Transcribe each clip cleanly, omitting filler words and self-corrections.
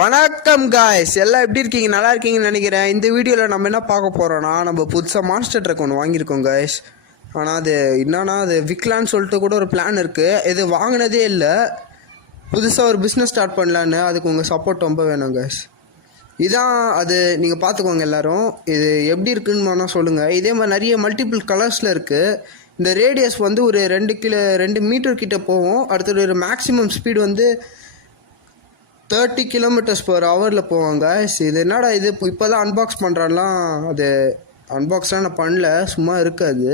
வணக்கம் காய்ஸ், எல்லாம் எப்படி இருக்கீங்க? நல்லா இருக்கீங்கன்னு நினைக்கிறேன். இந்த வீடியோவில் நம்ம என்ன பார்க்க போகிறோன்னா, நம்ம புதுசாக மான்ஸ்டர் ட்ரக் ஒன்று வாங்கியிருக்கோம் காய்ஸ். ஆனால் அது என்னன்னா, அது விற்கலான்னு சொல்லிட்டு கூட ஒரு பிளான் இருக்குது. இது வாங்கினதே இல்லை, புதுசாக ஒரு பிஸ்னஸ் ஸ்டார்ட் பண்ணலான்னு. அதுக்கு உங்கள் சப்போர்ட் ரொம்ப வேணும் காய்ஸ். இதான் அது, நீங்கள் பார்த்துக்கோங்க எல்லோரும். இது எப்படி இருக்குன்னு வேணால் சொல்லுங்கள். இதே மாதிரி நிறைய மல்டிபிள் கலர்ஸில் இருக்குது. இந்த ரேடியஸ் வந்து ஒரு 2 மீட்டர் கிட்டே போகும். அடுத்தது ஒரு மேக்ஸிமம் ஸ்பீடு வந்து 30 km/h போவாங்க. இது என்னடா இது இப்போ தான் அன்பாக்ஸ் பண்ணுறான்லாம். அது அன்பாக்ஸ்லாம் நான் பண்ணல, சும்மா இருக்காது.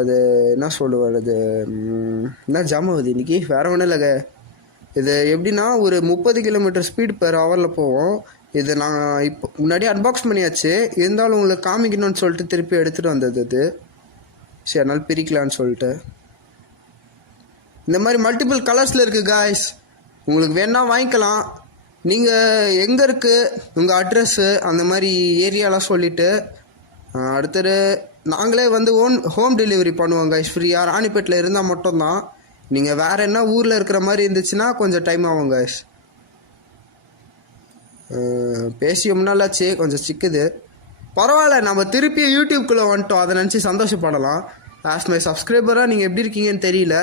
அது என்ன சொல்லுவார், அது என்ன ஜாமாவது இன்றைக்கி வேறு ஒன்றும் இல்லைங்க. இது எப்படின்னா ஒரு 30 km ஸ்பீட்/h போவோம். இது நான் இப்போ முன்னாடியே அன்பாக்ஸ் பண்ணியாச்சு, இருந்தாலும் உங்களுக்கு காமிக்கணும்னு சொல்லிட்டு திருப்பி எடுத்துகிட்டு வந்தது. அது சரி, அதனால் பிரிக்கலான்னு சொல்லிட்டு. இந்த மாதிரி மல்டிபிள் கலர்ஸில் இருக்குது காய்ஸ். உங்களுக்கு வேணா வாங்கிக்கலாம். நீங்கள் எங்கே இருக்குது உங்கள் அட்ரெஸ்ஸு அந்த மாதிரி ஏரியாலாம் சொல்லிவிட்டு, அடுத்தது நாங்களே வந்து ஹோம் டெலிவரி பண்ணுவோம் கைஸ், ஃப்ரீயாக. ராணிப்பேட்டில் இருந்தால் மட்டும்தான். நீங்கள் வேறு என்ன ஊரில் இருக்கிற மாதிரி இருந்துச்சுன்னா கொஞ்சம் டைம் ஆகும் கைஸ். பேசி ரொம்ப நாளாச்சு, கொஞ்சம் சிக்குது. பரவாயில்ல, நம்ம திருப்பி யூடியூப்குள்ளே வந்துட்டோம். அதை நினச்சி சந்தோஷப்படலாம். ஆஸ் மை சப்ஸ்கிரைபராக நீங்கள் எப்படி இருக்கீங்கன்னு தெரியல.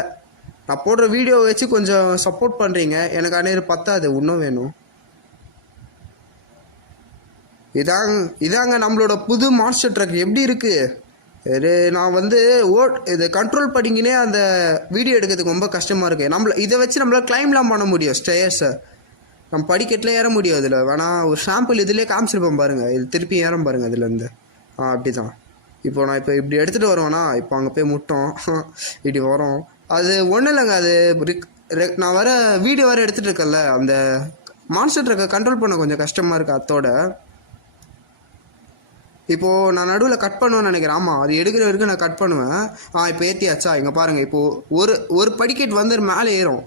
நான் போடுற வீடியோவை வச்சு கொஞ்சம் சப்போர்ட் பண்ணுறீங்க. எனக்கு அநேரம் பத்தாது, இன்னும் வேணும். இதாங்க நம்மளோட புது மான்ஸ்டர் ட்ரக். எப்படி இருக்குது? நான் வந்து இதை கண்ட்ரோல் பண்ணிக்கினே அந்த வீடியோ எடுக்கிறதுக்கு ரொம்ப கஷ்டமாக இருக்குது. இதை வச்சு நம்மளால் கிளைம்லாம் பண்ண முடியும். ஸ்டேயர்ஸை நம்ம படிக்கட்டில் ஏற முடியும். இதில் வேணால் ஒரு ஷாம்பிள் இதிலே காமிச்சிருப்போம் பாருங்கள். இது திருப்பி ஏற பாருங்கள் இதுலேருந்து. அப்படி தான். நான் இப்படி எடுத்துகிட்டு வருவேன்னா, இப்போ அங்கே போய் முட்டோம் இப்படி வரோம். அது ஒன்றும் இல்லைங்க. அது நான் வீடியோ எடுத்துகிட்டு இருக்கேன்ல, அந்த மான்ஸ்டர் ட்ரக்கை கண்ட்ரோல் பண்ண கொஞ்சம் கஷ்டமாக இருக்குது. அதோட இப்போது நான் நடுவில் கட் பண்ணுவேன்னு நினைக்கிறேன். ஆமாம், அது எடுக்கிற வரைக்கும் நான் கட் பண்ணுவேன். இப்போ ஏற்றியாச்சா? இங்கே பாருங்கள். இப்போது ஒரு படிக்கட் வந்து மேலே ஏறும்.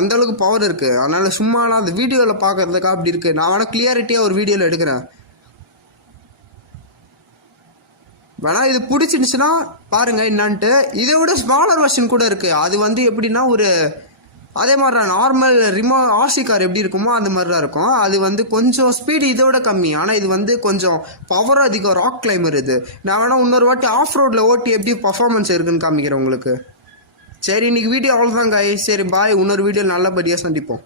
அந்தளவுக்கு பவர் இருக்குது. அதனால் சும்மாலாம் அந்த வீடியோவில் பார்க்குறதுக்காக அப்படி இருக்குது. நான் வேணால் கிளியாரிட்டியாக ஒரு வீடியோவில் எடுக்கிறேன். வேணால் இது பிடிச்சிருந்துச்சுன்னா பாருங்கள் என்னான்ட்டு. இதை விட ஸ்மாலர் வெர்ஷன் கூட இருக்குது. அது வந்து எப்படின்னா அதே மாதிரி தான் நார்மல் ஆர்சி கார் எப்படி இருக்குமோ அந்த மாதிரி தான் இருக்கும். அது வந்து கொஞ்சம் ஸ்பீடு இதோட கம்மி. ஆனால் இது வந்து கொஞ்சம் பவர் அதிகம். ராக் கிளைமர் இது. நான் வேணால் இன்னொரு வாட்டி ஆஃப் ரோடில் ஓட்டி எப்படி பர்ஃபார்மன்ஸ் இருக்குன்னு காமிக்கிறேன் உங்களுக்கு. சரி, இன்றைக்கி வீடியோ அவ்வளோதான் காய். சரி, பாய். இன்னொரு வீடியோ நல்லபடியாக சந்திப்போம்.